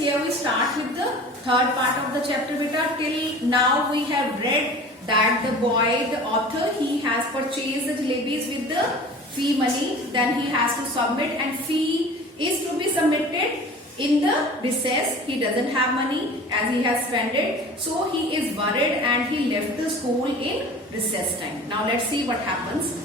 here we start with the third part of the chapter, beta. Till now we have read that the boy, the author, he has purchased the jalebis with the fee money. Then he has to submit, and fee is to be submitted in the recess. He doesn't have money as he has spent it. So he is worried and he left the school in recess time. Now let's see what happens.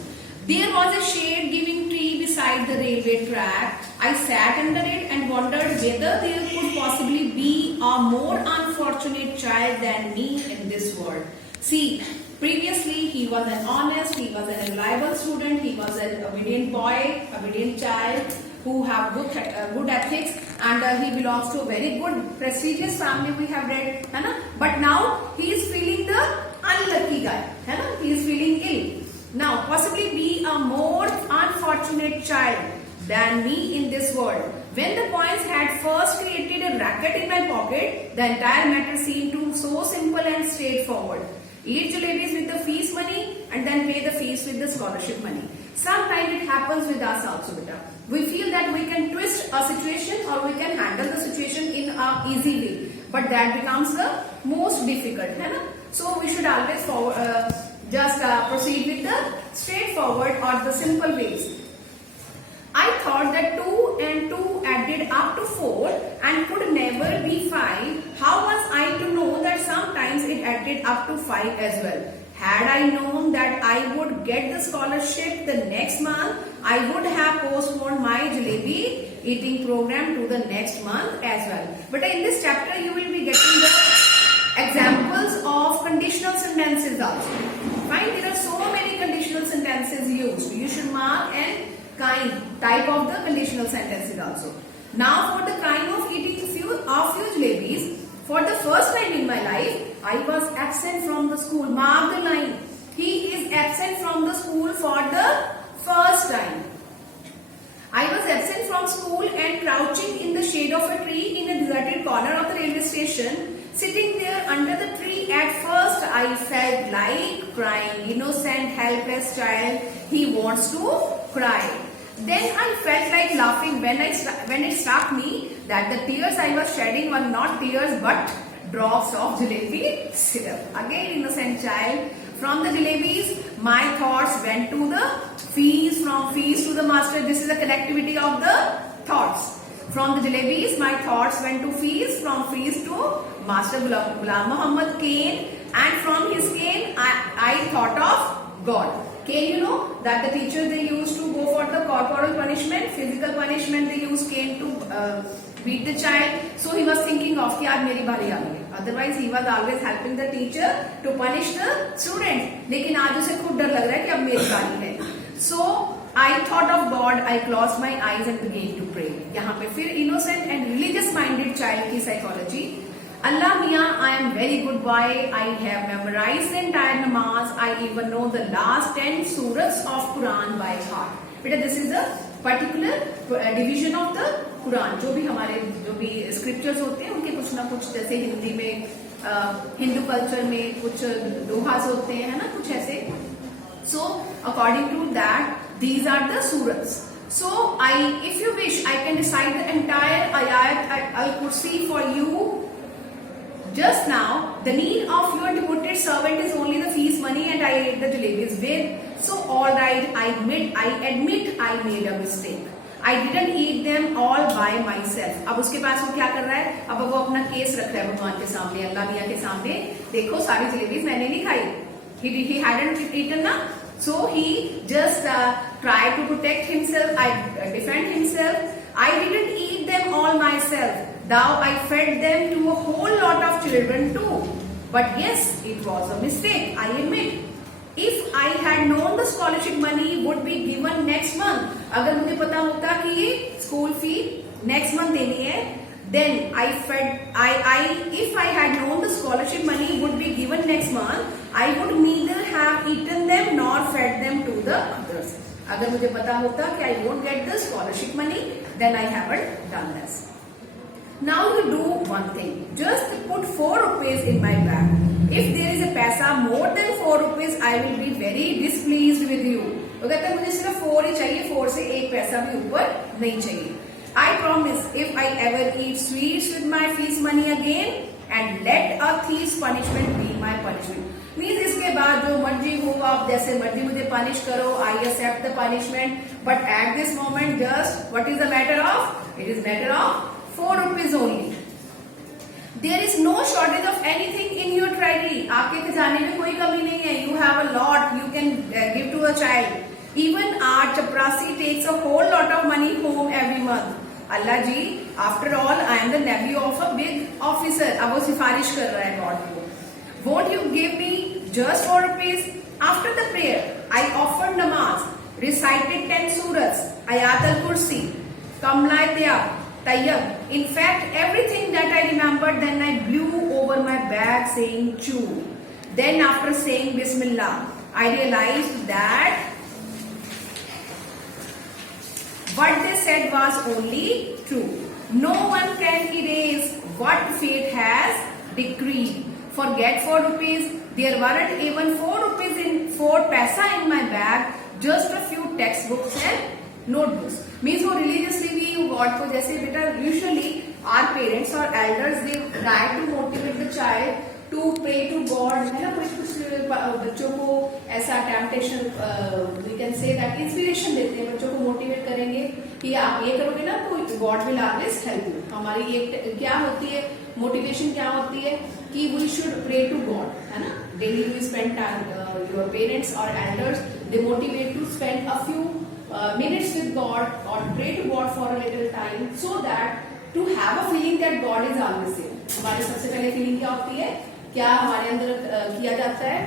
There was a shade-giving tree beside the railway track. I sat under it and wondered whether there could possibly be a more unfortunate child than me in this world. See, previously he was an honest, he was an reliable student, he was an obedient boy, obedient child who have good ethics, and he belongs to a very good, prestigious family, we have read, है ना? But now he is feeling the unlucky guy, है ना? He is feeling ill. Now, possibly be a more unfortunate child than me in this world. When the coins had first created a racket in my pocket, the entire matter seemed to so simple and straightforward. Eat jalebis with the fees money and then pay the fees with the scholarship money. Sometimes it happens with us also, beta. We feel that we can twist a situation or we can handle the situation in an easy way. But that becomes the most difficult. Hai na? So we should always just proceed with the straightforward or the simple ways. I thought that 2 and 2 added up to 4 and could never be 5. How was I to know that sometimes it added up to 5 as well? Had I known that I would get the scholarship the next month, I would have postponed my jalebi eating program to the next month as well. But in this chapter, you will be getting the examples of conditional sentences also. Fine, there are so many conditional sentences used. You should mark and type of the conditional sentences also. Now for the crime of eating few jalebis, for the first time in my life, I was absent from the school. Mark the line. He is absent from the school for the first time. I was absent from school and crouching in the shade of a tree in a deserted corner of the railway station. Sitting there under the tree, at first I felt like crying. Innocent, helpless child. He wants to cry. Then I felt like laughing when it struck me that the tears I was shedding were not tears but drops of jalebi syrup. Again, innocent child. From the jalebis, my thoughts went to the fees, from fees to the master. This is the connectivity of the thoughts. From the jalebis, my thoughts went to fees, from fees to Master Ghulam Muhammad cane, and from his cane, I thought of God. Cane, you know, that the teacher they used to go for the corporal punishment, physical punishment, they used cane to beat the child. So he was thinking of कि आज मेरी बारी आ गई. Otherwise he was always helping the teacher to punish the student. लेकिन आज उसे खुद डर लग रहा है कि अब मेरी बारी है. So I thought of God. I closed my eyes and began to pray. यहाँ पे फिर innocent and religious minded child की psychology. Allah Mia, I am very good boy. I have memorized the entire namaz. I even know the last 10 surahs of Quran by heart. Beta, this is a particular division of the Quran. जो भी scriptures होते हैं उनके कुछ ना कुछ, जैसे हिंदी में हिंदू कल्चर में कुछ दोहास होते हैं, है ना, कुछ ऐसे. So according to that, these are the surahs. So if you wish, I can recite the entire ayat al-Kursi for you. Just now, the need of your devoted servant is only the fees money and I ate the jalebis with. So alright, I admit I made a mistake. I didn't eat them all by myself. अब उसके पास वो क्या कर रहा है? अब वो अपना केस रख रहा है भगवान के सामने, अल्लाह मियाँ के सामने. देखो सारी जलेबीज मैंने नहीं खाई. He hadn't eaten na. So he just tried to protect himself. I defend himself. I didn't eat them all myself. Thou I fed them to a whole lot of children too. But yes, it was a mistake, I admit. If I had known the scholarship money would be given next month, अगर मुझे पता होता कि ये school fee next month देनी है, then if I had known the scholarship money would be given next month, I would neither have eaten them nor fed them to the others. अगर मुझे पता होता कि I won't get the scholarship money, then I haven't done this. Now you do one thing. Just put 4 rupees in my bag. If there is a paisa more than 4 rupees, I will be very displeased with you. वो कहता है मुझे सिर्फ 4 ही चाहिए, 4 से एक पैसा भी ऊपर नहीं चाहिए. I promise if I ever eat sweets with my fees money again and let a thief's punishment be my punishment. Means इसके बाद जो मर्जी हो आप जैसे मर्जी मुझे पनिश करो, I accept the punishment, but at this moment just what is the matter of, it is matter of 4 rupees only. There is no shortage of anything in your treasury. आपके खजाने में कोई कमी नहीं है. You have a lot you can give to a child. Even our chaprasi takes a whole lot of money home every month. Allah ji, after all I am the nephew of a big officer. अब वो सिफारिश कर रहा है God को. Won't you give me just 4 rupees? After the prayer, I offered namaz, recited 10 surahs, Ayat al-Kursi, Kamla Tayyab. In fact, everything that I remembered, then I blew over my bag saying chew. Then after saying Bismillah, I realized that what they said was only true. No one can erase what fate has decreed. Forget 4 rupees. There weren't even 4 rupees in 4 paisa in my bag. Just a few textbooks and notebooks. Means वो religiously भी God को जैसे बेटा usually our parents or elders they try to motivate the child to pray to God. है ना, कुछ बच्चों को ऐसा temptation we can say that inspiration देते हैं, बच्चों को motivate करेंगे कि आप ये करोगे ना तो God will always help you. हमारी एक क्या होती है मोटिवेशन, क्या होती है कि we should pray to God, है ना. Daily we spend time, your parents और elders they motivate to spend a few minutes with God or pray to God for a little time so that to have a feeling that God is always there. हमारी सबसे पहले feeling क्या होती है, क्या हमारे अंदर किया जाता है,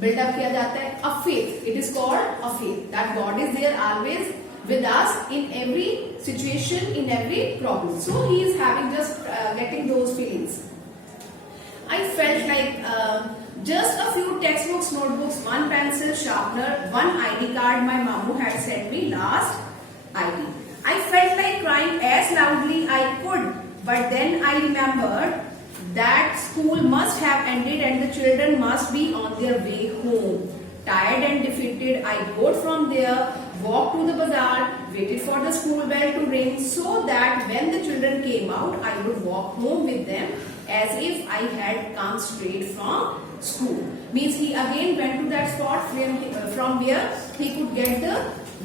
बिल्डअप किया जाता है a faith. It is called a faith that God is there always with us in every situation, in every problem. So he is having just getting those feelings. I felt like just a few textbooks, notebooks, one pencil sharpener, one ID card my mamu had sent me last ID. I felt like crying as loudly I could, but then I remembered that school must have ended and the children must be on their way home. Tired and defeated, I got from there, walked to the bazaar, waited for the school bell to ring so that when the children came out, I would walk home with them as if I had come straight from school. Means he again went to that spot from where he could get the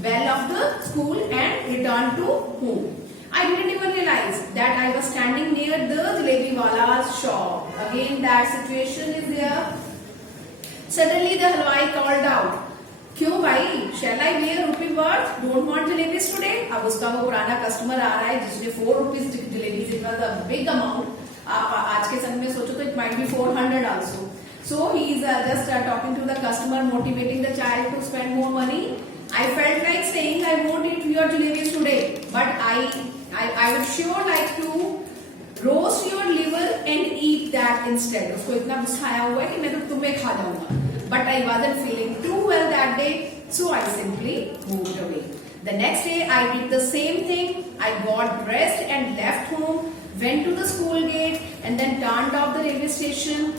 bell of the school and return to home. I didn't even realize that I was standing near the jalebi wala's shop. Again that situation is there. Suddenly the halwai called out, क्यों भाई, shall I wear rupee worth? Don't want jalebis today? अब उसका वो पुराना customer आ रहा है जिसने 4 rupees jalebis, it was a big amount. आप आज के समय में सोचो तो it might be 400 also. So he is just talking to the customer, motivating the child to spend more money. I felt like saying I won't eat your jalebis today, but I would sure like to roast your liver and eat that instead. उसको इतना गुस्सा आया हुआ है कि मैं तो तुम्हें खा जाऊंगा. But I wasn't feeling too well that day, so I simply moved away. The next day I did the same thing. I got dressed and left home, went to the school gate and then turned off the railway station.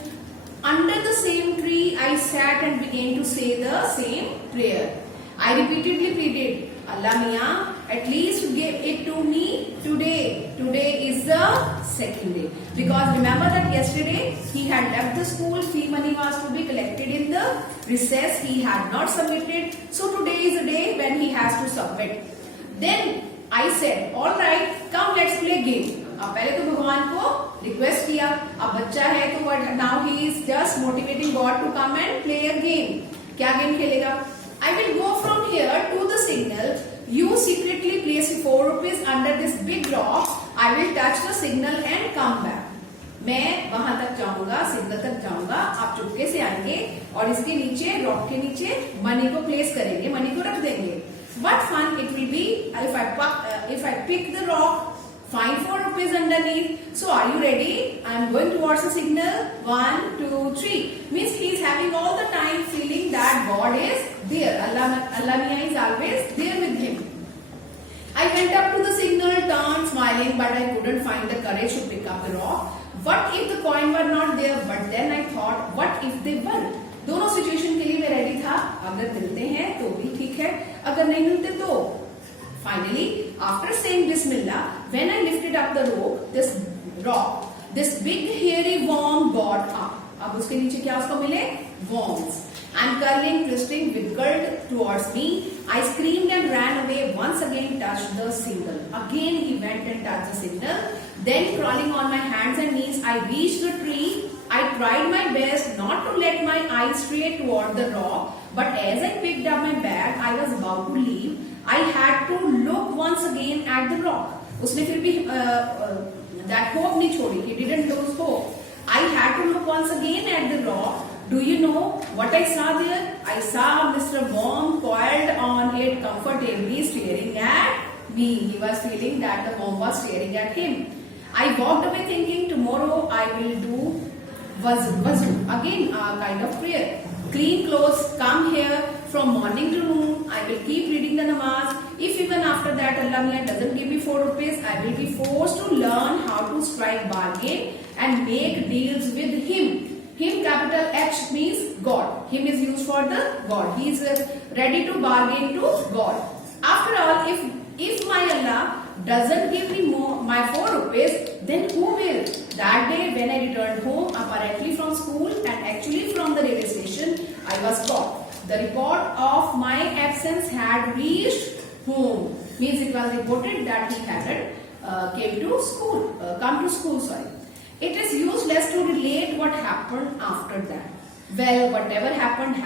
Under the same tree I sat and began to say the same prayer. I repeatedly pleaded, Allah Miya, at least give it to me today. Today is the second day. Because remember that yesterday he had left the school, fee money was to be collected in the recess, he had not submitted. So today is the day when he has to submit. Then I said, all right, come let's play game. अब पहले तो भगवान को request किया, अब बच्चा है तो now he is just motivating god to come and play a game. क्या गेम खेलेगा? I will go from here to the signal. You secretly place 4 rupees under this big rock. I will touch the signal and come back. मैं वहां तक जाऊंगा, signal तक जाऊंगा, आप चुपके से आएंगे और इसके नीचे रॉक के नीचे मनी को प्लेस करेंगे, मनी को रख देंगे. What fun it will be if I pick the rock, find 4 rupees underneath. So are you ready? I am going towards the signal. 1, 2, 3. Means he is having all the time feeling that God is there. Allah Miya is always there with him. I went up to the signal, turned, smiling, but I couldn't find the courage to pick up the rock. What if the coin were not there? But then I thought, what if they were? दोनों situation के लिए मैं ready था. अगर मिलते हैं तो भी ठीक है, अगर नहीं मिलते तो finally After saying Bismillah, when I lifted up the rock, this big hairy worm got up. अब उसके नीचे क्या उसको मिले? Worms. And curling, twisting, wiggled towards me. I screamed and ran away. Once again touched the signal. Again he went and touched the signal. Then crawling on my hands and knees, I reached the tree. I tried my best not to let my eyes stray toward the rock. But as I picked up my bag, I was about to leave. I had to look once again at the rock. उसने फिर भी that hope नहीं छोड़ी. He didn't lose hope. I had to look once again at the rock. Do you know what I saw there? I saw Mr. Worm coiled on it comfortably, staring at me. He was feeling that the worm was staring at him. I walked away thinking, tomorrow I will do wazoo. Again, a kind of prayer. Clean clothes, come here from morning to noon. I will keep reading the namaz. If even after that Allah Mian doesn't give me 4 rupees, I will be forced to learn how to strike bargain and make deals with him. Him, capital H, means God. Him is used for the God. He is ready to bargain to God. After all, if my Allah doesn't give me my 4 rupees, then who will? That day when I returned home, apparently from school and actually from the railway station, I was caught. The report of my absence had reached home. Means it was reported that he hadn't come to school. It is useless to relate what happened after that. Well, whatever happened.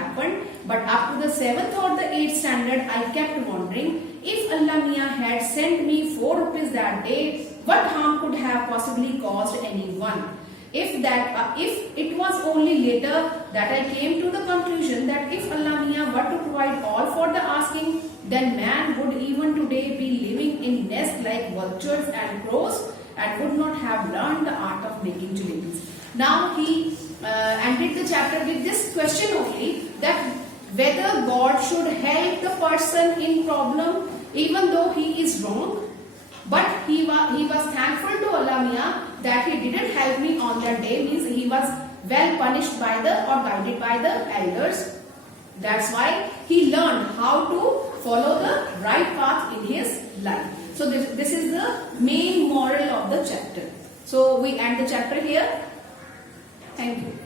But up to the 7th or the 8th standard, I kept wondering if Allah Mian had sent me 4 rupees that day, what harm could have possibly caused anyone? If it was only later that I came to the conclusion that if Allah Mian were to provide all for the asking, then man would even today be living in nests like vultures and crows, and would not have learned the art of making jalebis. Now he ended the chapter with this question only, that whether God should help the person in problem even though he is wrong. But he was thankful to Allah Mian that he didn't help me on that day, means he was well punished by guided by the elders. That's why he learned how to follow the right path in his life. So this is the main moral of the chapter. So we end the chapter here. Thank you.